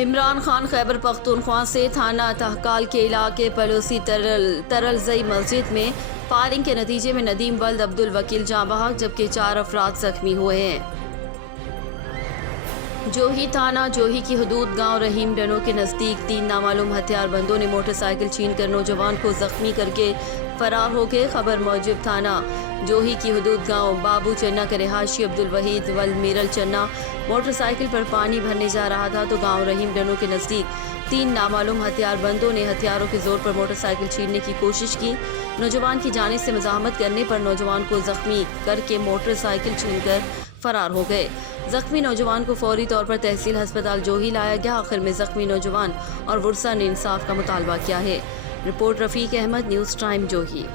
عمران خان خیبر پختونخوا سے تھانہ تہکال کے علاقے پلوسی ترلزئی مسجد میں فائرنگ کے نتیجے میں ندیم ولد عبد الوکیل جاں بحق جبکہ 4 افراد زخمی ہوئے ہیں۔ جوہی تھانہ جوہی کی حدود گاؤں رحیم ڈنو کے نزدیک 3 نامعلوم ہتھیار بندوں نے موٹر سائیکل چھین کر نوجوان کو زخمی کر کے فرار ہو گئے۔ خبر موجب تھانہ جوہی کی حدود گاؤں بابو چنا کے رہائشی عبد الوحید ولد میرل چنا موٹر سائیکل پر پانی بھرنے جا رہا تھا تو گاؤں رحیم ڈنو کے نزدیک 3 نامعلوم ہتھیار بندوں نے ہتھیاروں کے زور پر موٹر سائیکل چھیننے کی کوشش کی۔ نوجوان کی جانب سے مزاحمت کرنے پر نوجوان کو زخمی کر کے موٹر سائیکل چھین کر فرار ہو گئے۔ زخمی نوجوان کو فوری طور پر تحصیل ہسپتال جوہی لایا گیا۔ آخر میں زخمی نوجوان اور ورثاء نے انصاف کا مطالبہ کیا ہے۔ Report Rafiq Ahmed, news time Johi.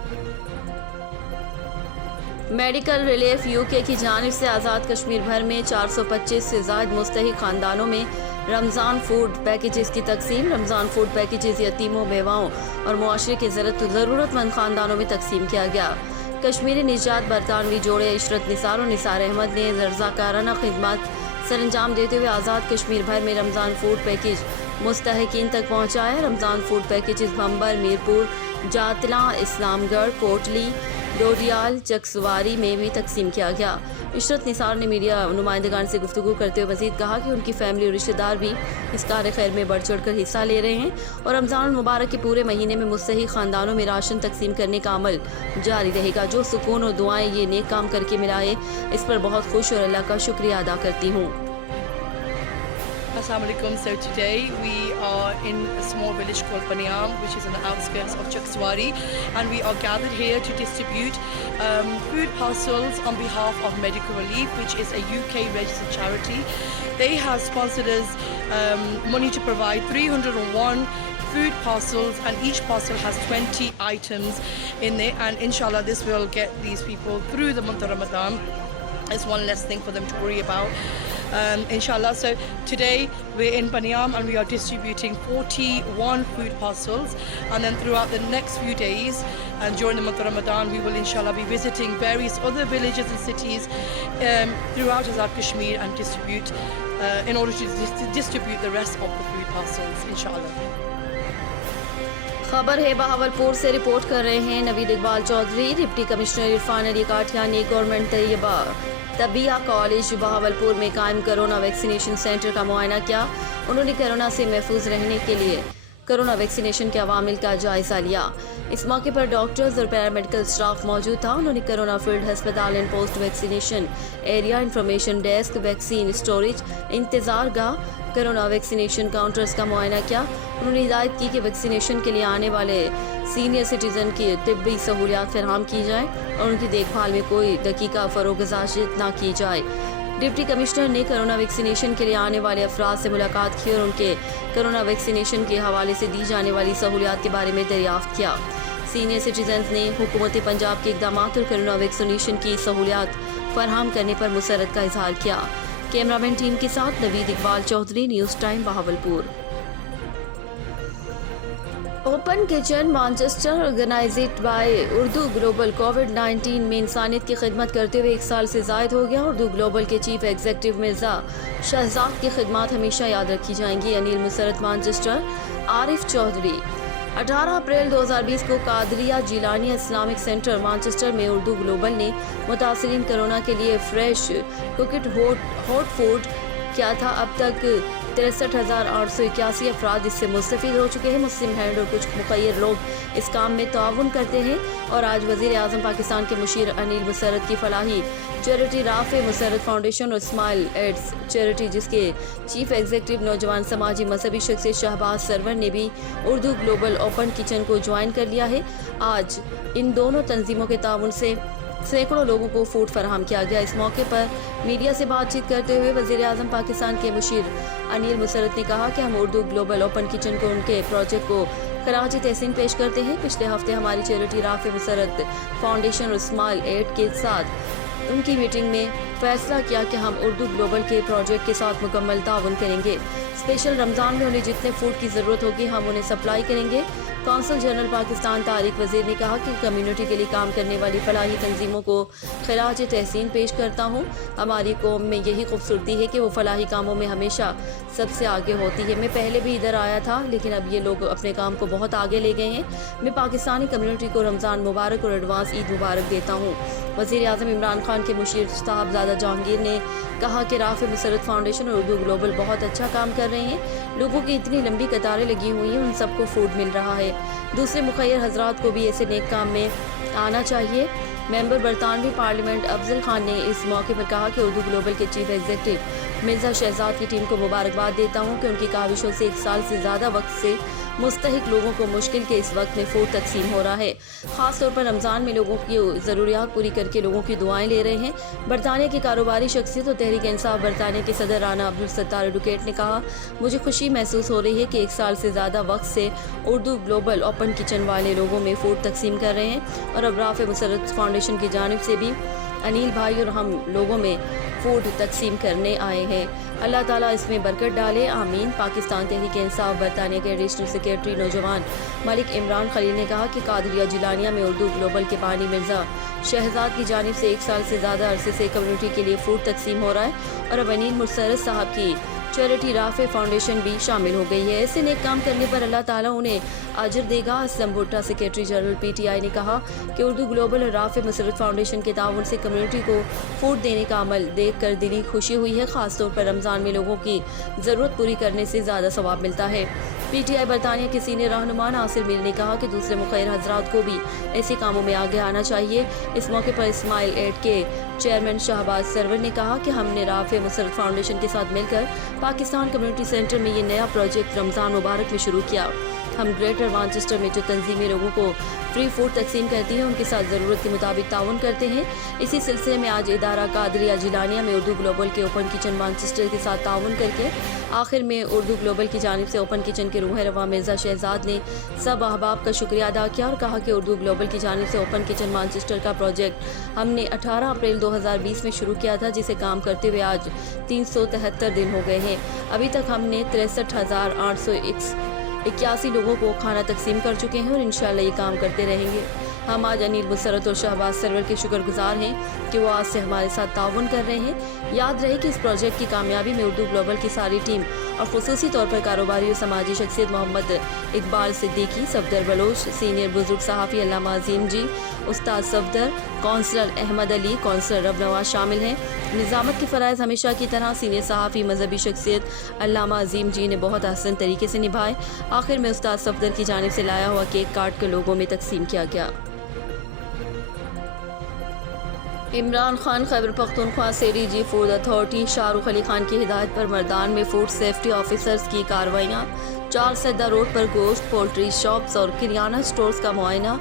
Medical relief UK کی جانب سے آزاد کشمیر بھر میں 425 سے زائد مستحق خاندانوں میں رمضان فوڈ پیکیجز کی تقسیم۔ رمضان فوڈ پیکیجز یتیموں، بیواؤں اور معاشرے کے ضرورت مند خاندانوں میں تقسیم کیا گیا۔ کشمیری نژاد برطانوی جوڑے عشرت نثار اور نثار احمد نے رضاکارانہ خدمات سر انجام دیتے ہوئے آزاد کشمیر بھر میں رمضان فوڈ پیکیج مستحقین تک پہنچایا۔ رمضان فوڈ پیکیجز بھمبر، میرپور، جاتلاں، اسلام گڑھ، کوٹلی، ڈوڈیال، چکسواری میں بھی تقسیم کیا گیا۔ عشرت نثار نے میڈیا نمائندگان سے گفتگو کرتے ہوئے مزید کہا کہ ان کی فیملی اور رشتہ دار بھی اس کار خیر میں بڑھ چڑھ کر حصہ لے رہے ہیں اور رمضان المبارک کے پورے مہینے میں مستحق خاندانوں میں راشن تقسیم کرنے کا عمل جاری رہے گا۔ جو سکون اور دعائیں یہ نیک کام کر کے ملا ہے، اس پر بہت خوش اور اللہ کا شکریہ ادا کرتی ہوں۔ Assalamu alaikum. So today we are in a small village called Paniam, which is on the outskirts of Chakswari, and we are gathered here to distribute food parcels on behalf of Medical Relief, which is a UK registered charity. They have sponsored us money to provide 301 food parcels, and each parcel has 20 items in it, and inshallah this will get these people through the month of Ramadan. It's one less thing for them to worry about. Inshallah. So today we're in Paniam and we are distributing 41 food parcels, and then throughout the next few days and during the month of Ramadan we will inshallah be visiting various other villages and cities throughout Azad Kashmir and distribute in order to distribute the rest of the food parcels inshallah. خبر ہے بہاولپور سے report کر رہے ہیں نوید Iqbal Chaudhry. Deputy commissioner Irfan علی کاٹھیا نے government Tibbiya college Bahawalpur میں قائم corona vaccination centre کا معائنہ کیا۔ انہوں نے کورونا سے محفوظ رہنے کے لیے کرونا ویکسینیشن کے عوامل کا جائزہ لیا۔ اس موقع پر ڈاکٹرز اور پیرامیڈیکل سٹاف موجود تھا۔ انہوں نے کرونا فیلڈ ہسپتال and post vaccination area, information desk, vaccine storage, انتظار گاہ، کرونا ویکسینیشن کاؤنٹرز کا معائنہ کیا۔ انہوں نے ہدایت کی کہ ویکسینیشن کے لیے آنے والے سینئر سٹیزن کی طبی سہولیات فراہم کی جائیں اور ان کی دیکھ بھال میں کوئی دقیقہ فروغ نہ کی جائے۔ ڈپٹی کمشنر نے کرونا ویکسینیشن کے لیے آنے والے افراد سے ملاقات کی اور ان کے کرونا ویکسینیشن کے حوالے سے دی جانے والی سہولیات کے بارے میں دریافت کیا۔ سینئر سٹیزنز نے حکومت پنجاب کے اقدامات اور کرونا ویکسینیشن کی سہولیات فراہم کرنے پر مسرت کا اظہار کیا۔ کیمرہ مین ٹیم کے ساتھ Naveed Iqbal Chaudhry, news time Bahawalpur. Open kitchen Manchester organised by Urdu global کووڈ-19 میں انسانیت کی خدمت کرتے ہوئے 1 سال سے زائد ہو گیا۔ اردو گلوبل کے چیف ایگزیکٹو مرزا شہزاد کی خدمات ہمیشہ یاد رکھی جائیں گی۔ انیل مسرت مانچسٹر۔ عارف چودھری۔ 18 اپریل 2020 کو قادریہ جیلانیہ اسلامک سینٹر مانچسٹر میں اردو گلوبل نے متاثرین کرونا کے لیے فریش کوکڈ ہاٹ فوڈ کیا تھا۔ اب تک 63,881 افراد اس سے مستفید ہو چکے ہیں۔ مسلم ہینڈ اور کچھ مخیر لوگ اس کام میں تعاون کرتے ہیں اور آج وزیر اعظم پاکستان کے مشیر انیل مسرت کی فلاحی چیریٹی رافع مسرت فاؤنڈیشن اور اسمائل ایڈز چیریٹی، جس کے چیف ایگزیکٹو نوجوان سماجی مذہبی شخصیت شہباز سرور نے بھی اردو گلوبل اوپن کچن کو جوائن کر لیا ہے۔ آج ان دونوں تنظیموں کے تعاون سے سینکڑوں لوگوں کو فوڈ فراہم کیا گیا۔ اس موقع پر میڈیا سے بات چیت کرتے ہوئے وزیر اعظم پاکستان کے مشیر انیل مسرت نے کہا کہ ہم اردو گلوبل اوپن کچن کو ان کے پروجیکٹ کو خراج تحسین پیش کرتے ہیں۔ پچھلے ہفتے ہماری چیریٹی رافع مسرت فاؤنڈیشن اور اسمائل ایڈ کے ساتھ ان کی میٹنگ میں فیصلہ کیا کہ ہم اردو گلوبل کے پروجیکٹ کے ساتھ مکمل تعاون کریں گے. اسپیشل رمضان میں انہیں جتنے فوڈ کی ضرورت ہوگی ہم انہیں سپلائی کریں گے. کونسل جنرل پاکستان طارق وزیر نے کہا کہ کمیونٹی کے لیے کام کرنے والی فلاحی تنظیموں کو خراج تحسین پیش کرتا ہوں. ہماری قوم میں یہی خوبصورتی ہے کہ وہ فلاحی کاموں میں ہمیشہ سب سے آگے ہوتی ہے. میں پہلے بھی ادھر آیا تھا لیکن اب یہ لوگ اپنے کام کو بہت آگے لے گئے ہیں. میں پاکستانی کمیونٹی کو رمضان مبارک اور ایڈوانس عید مبارک دیتا ہوں. وزیر اعظم عمران خان کے مشیر صاحبزادہ جہانگیر نے کہا کہ رافع مسرت فاؤنڈیشن اور اردو گلوبل بہت اچھا کام کر رہے ہیں. لوگوں کی اتنی لمبی قطاریں لگی ہوئی ہیں, ان سب کو فوڈ مل رہا ہے. دوسرے مخیر حضرات کو بھی ایسے نیک کام میں آنا چاہیے. ممبر برطانوی پارلیمنٹ افضل خان نے اس موقع پر کہا کہ اردو گلوبل کے چیف ایگزیکٹو مرزا شہزاد کی ٹیم کو مبارکباد دیتا ہوں کہ ان کی کاوشوں سے 1 سال سے زیادہ وقت سے مستحق لوگوں کو مشکل کے اس وقت میں فوڈ تقسیم ہو رہا ہے. خاص طور پر رمضان میں لوگوں کی ضروریات پوری کر کے لوگوں کی دعائیں لے رہے ہیں. برطانیہ کی کاروباری شخصیت اور تحریک انصاف برطانیہ کے صدر رانا عبدالستار ایڈوکیٹ نے کہا, مجھے خوشی محسوس ہو رہی ہے کہ 1 سال سے زیادہ وقت سے اردو گلوبل اوپن کچن والے لوگوں میں فوڈ تقسیم کر رہے ہیں اور اب رافع مسرت فاؤنڈیشن کی جانب سے بھی انیل بھائی اور ہم لوگوں میں فوڈ تقسیم کرنے آئے ہیں. اللہ تعالیٰ اس میں برکت ڈالے, آمین. پاکستان تحریک انصاف برطانیہ کے ایڈیشنل سیکریٹری نوجوان ملک عمران خلیل نے کہا کہ قادریہ جیلانیہ میں اردو گلوبل کے بانی مرزا شہزاد کی جانب سے 1 سال سے زیادہ عرصے سے کمیونٹی کے لیے فوڈ تقسیم ہو رہا ہے اور اب انیل مسرت صاحب کی چیریٹی رافع فاؤنڈیشن بھی شامل ہو گئی ہے. ایسے نیک کام کرنے پر اللہ تعالیٰ انہیں اجر دے گا. اسلم بھٹا سیکریٹری جنرل PTI نے کہا کہ اردو گلوبل اور رافع مسرت فاؤنڈیشن کے تعاون سے کمیونٹی کو فوڈ دینے کا عمل دیکھ کر دلی خوشی ہوئی ہے. خاص طور پر رمضان میں لوگوں کی ضرورت پوری کرنے سے زیادہ ثواب ملتا ہے. PTI برطانیہ کے سینئر رہنما ناصر میر نے کہا کہ دوسرے مخیر حضرات کو بھی ایسے کاموں میں آگے آنا چاہیے. اس موقع پر اسماعیل ایڈ کے چیئرمین شہباز سرور نے کہا کہ ہم نے رافع مسرت فاؤنڈیشن کے ساتھ مل کر پاکستان کمیونٹی سینٹر میں یہ نیا پروجیکٹ رمضان مبارک میں شروع کیا. ہم گریٹر مانچسٹر میں جو تنظیمیں لوگوں کو فری فوڈ تقسیم کرتی ہیں ان کے ساتھ ضرورت کے مطابق تعاون کرتے ہیں. اسی سلسلے میں آج ادارہ قادریہ جیلانیہ میں اردو گلوبل کے اوپن کچن مانچسٹر کے ساتھ تعاون کر کے آخر میں اردو گلوبل کی جانب سے اوپن کچن کے روح رواں مرزا شہزاد نے سب احباب کا شکریہ ادا کیا اور کہا کہ اردو گلوبل کی جانب سے اوپن کچن مانچسٹر کا پروجیکٹ ہم نے 18 اپریل 2020 میں شروع کیا تھا, جسے کام کرتے ہوئے آج 373 دن ہو گئے ہیں. ابھی تک ہم نے 63,881 لوگوں کو کھانا تقسیم کر چکے ہیں اور انشاءاللہ یہ کام کرتے رہیں گے. ہم آج انیل مسرت اور شہباز سرور کے شکر گزار ہیں کہ وہ آج سے ہمارے ساتھ تعاون کر رہے ہیں. یاد رہے کہ اس پروجیکٹ کی کامیابی میں اردو گلوبل کی ساری ٹیم اور خصوصی طور پر کاروباری اور سماجی شخصیت محمد اقبال صدیقی, صفدر بلوچ, سینئر بزرگ صحافی علامہ عظیم جی, استاد صفدر, کونسلر احمد علی, کونسلر رب نواز شامل ہیں. نظامت کے فرائض ہمیشہ کی طرح سینئر صحافی مذہبی شخصیت علامہ عظیم جی نے بہت احسن طریقے سے نبھائے. آخر میں استاد صفدر کی جانب سے لایا ہوا کیک کاٹ کر لوگوں میں تقسیم کیا گیا. عمران خان خیبر پختونخوا سے DG food authority Shah Rukh Ali Khan کی ہدایت پر مردان میں فوڈ سیفٹی آفیسرز کی کارروائیاں. 4 سدہ روڈ پر گوشت, پولٹری شاپس اور کریانہ سٹورز کا معائنہ.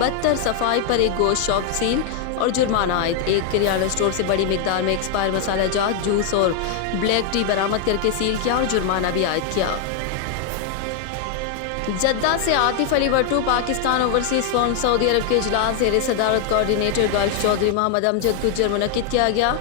72 صفائی پر ایک گوشت شاپ سیل اور جرمانہ عائد. ایک کریانہ سٹور سے بڑی مقدار میں ایکسپائر مسالہ جات, جوس اور بلیک ٹی برآمد کر کے سیل کیا اور جرمانہ بھی عائد کیا. جدہ سے Atif Ali Wattoo Pakistan overseas forum Saudi Arab کے اجلاس زیر صدارت کوارڈینیٹر گلف چودھری محمد امجد گجر منعقد کیا گیا.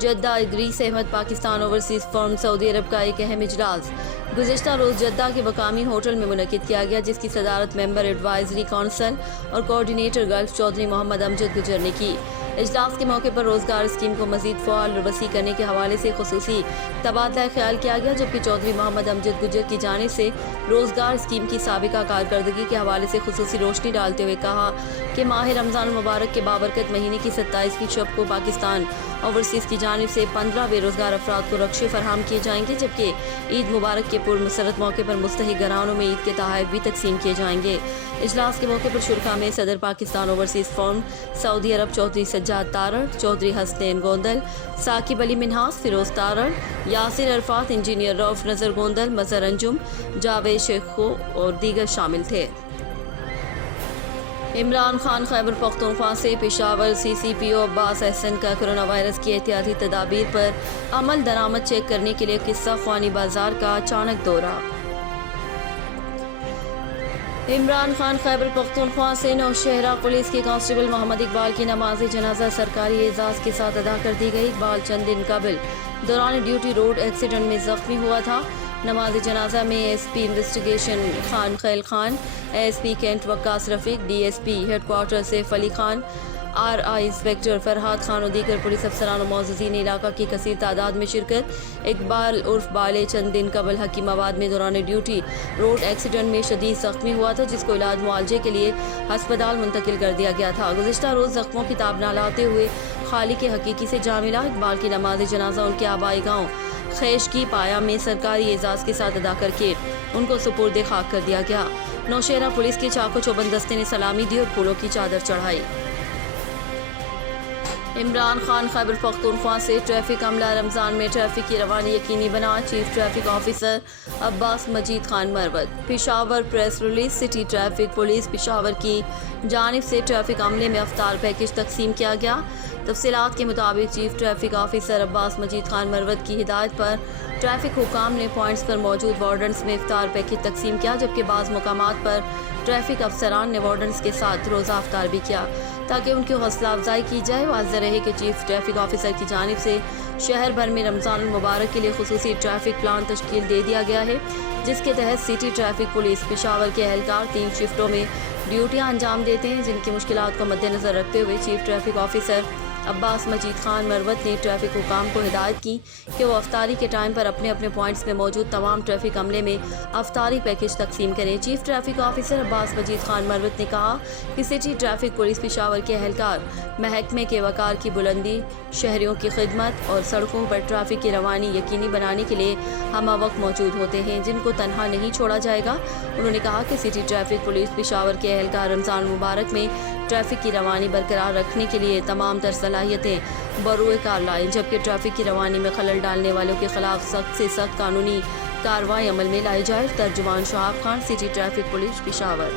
Jeddah Idrees Ahmed Pakistan overseas forum Saudi Arab کا ایک اہم اجلاس گزشتہ روز جدہ کے مقامی ہوٹل میں منعقد کیا گیا, جس کی صدارت ممبر ایڈوائزری کونسل اور کوارڈینیٹر گلف چودھری محمد امجد گجر نے کی. اجلاس کے موقع پر روزگار اسکیم کو مزید فعال اور وسیع کرنے کے حوالے سے خصوصی تبادلہ خیال کیا گیا, جبکہ چودھری محمد امجد گجر کی جانب سے روزگار اسکیم کی سابقہ کارکردگی کے حوالے سے خصوصی روشنی ڈالتے ہوئے کہا کہ ماہ رمضان المبارک کے بابرکت مہینے کی 27ویں شب کو پاکستان اوورسیز کی جانب سے 15 بے روزگار افراد کو رقشے فراہم کیے جائیں گے, جبکہ عید مبارک کے پرمسرت موقع پر مستحق گھرانوں میں عید کے تحائف بھی تقسیم کیے جائیں گے. اجلاس کے موقع پر شرکا میں صدر پاکستان اوورسیز فورم سعودی عرب چودھری سجاد تارڑ, چودھری حسنین گوندل, ثاقب علی منہاس, فیروز تارڑ, یاسر عرفات, انجینئر رؤف نظر گوندل, مظہر انجم, جاوید شیخو اور دیگر شامل تھے. عمران خان خیبر پختونخوا سے پشاور CCPO عباس احسن کا کرونا وائرس کی احتیاطی تدابیر پر عمل درآمد چیک کرنے کے لیے قصہ خوانی بازار کا اچانک دورہ. عمران خان خیبر پختونخوا سے نوشہرہ پولیس کے کانسٹیبل محمد اقبال کی نماز جنازہ سرکاری اعزاز کے ساتھ ادا کر دی گئی۔ اقبال چند دن قبل دوران ڈیوٹی روڈ ایکسیڈنٹ میں زخمی ہوا تھا۔ نماز جنازہ میں S P investigation Khan Khel Khan, S P cantt Waqas Rafiq, D S P head quarter Saif Ali Khan, R I inspector Farhat Khan و دیگر پولیس افسران و معززین علاقہ کی کثیر تعداد میں شرکت۔ اقبال عرف بالے چند دن قبل حکیم آباد میں دوران ڈیوٹی روڈ ایکسیڈنٹ میں شدید زخمی ہوا تھا، جس کو علاج معالجے کے لیے ہسپتال منتقل کر دیا گیا تھا۔ گزشتہ روز زخموں کی تاب نہ لاتے ہوئے خالق حقیقی سے جا ملا۔ اقبال کی نماز جنازہ ان کے آبائی گاؤں خیش کی پایا میں سرکاری اعزاز کے ساتھ ادا کر کے ان کو سپرد خاک کر دیا گیا۔ نوشہرہ پولیس کے چاق و چوبند دستے نے سلامی دی اور پھولوں کی چادر چڑھائی۔ عمران خان خیبر پختونخوا سے ٹریفک عملہ رمضان میں ٹریفک کی روانی یقینی بنا، chief traffic officer Abbas Majeed Khan Marwat. Peshawar press release, city traffic police Peshawar کی جانب سے ٹریفک عملے میں افطار پیکج تقسیم کیا گیا۔ تفصیلات کے مطابق chief traffic officer Abbas Majeed Khan مروت کی ہدایت پر ٹریفک حکام نے پوائنٹس پر موجود وارڈنز میں افطار پیکج تقسیم کیا، جبکہ بعض مقامات پر ٹریفک افسران نے وارڈنز کے ساتھ روزہ افطار بھی کیا تاکہ ان کی حوصلہ افزائی کی جائے۔ واضح رہے کہ چیف ٹریفک آفیسر کی جانب سے شہر بھر میں رمضان المبارک کے لیے خصوصی ٹریفک پلان تشکیل دے دیا گیا ہے، جس کے تحت سٹی ٹریفک پولیس پشاور کے اہلکار 3 شفٹوں میں ڈیوٹیاں انجام دیتے ہیں، جن کی مشکلات کو مد نظر رکھتے ہوئے chief traffic officer Abbas Majeed Khan مروت نے ٹریفک حکام کو ہدایت کی کہ وہ افطاری کے ٹائم پر اپنے اپنے پوائنٹس میں موجود تمام ٹریفک عملے میں افطاری پیکج تقسیم کریں۔ Chief traffic officer Abbas Majeed Khan مروت نے کہا کہ سٹی ٹریفک پولیس پشاور کے اہلکار محکمے کے وقار کی بلندی، شہریوں کی خدمت اور سڑکوں پر ٹریفک کی روانی یقینی بنانے کے لیے ہمہ وقت موجود ہوتے ہیں، جن کو تنہا نہیں چھوڑا جائے گا۔ انہوں نے کہا کہ سٹی ٹریفک پولیس پشاور کے اہلکار رمضان مبارک میں ٹریفک کی روانی برقرار رکھنے کے لیے تمام تر صلاحیتیں بروئے کار لائیں، جبکہ ٹریفک کی روانی میں خلل ڈالنے والوں کے خلاف سخت سے سخت قانونی کارروائی عمل میں لائی جائے۔ ترجمان Shahab Khan, city traffic police Peshawar.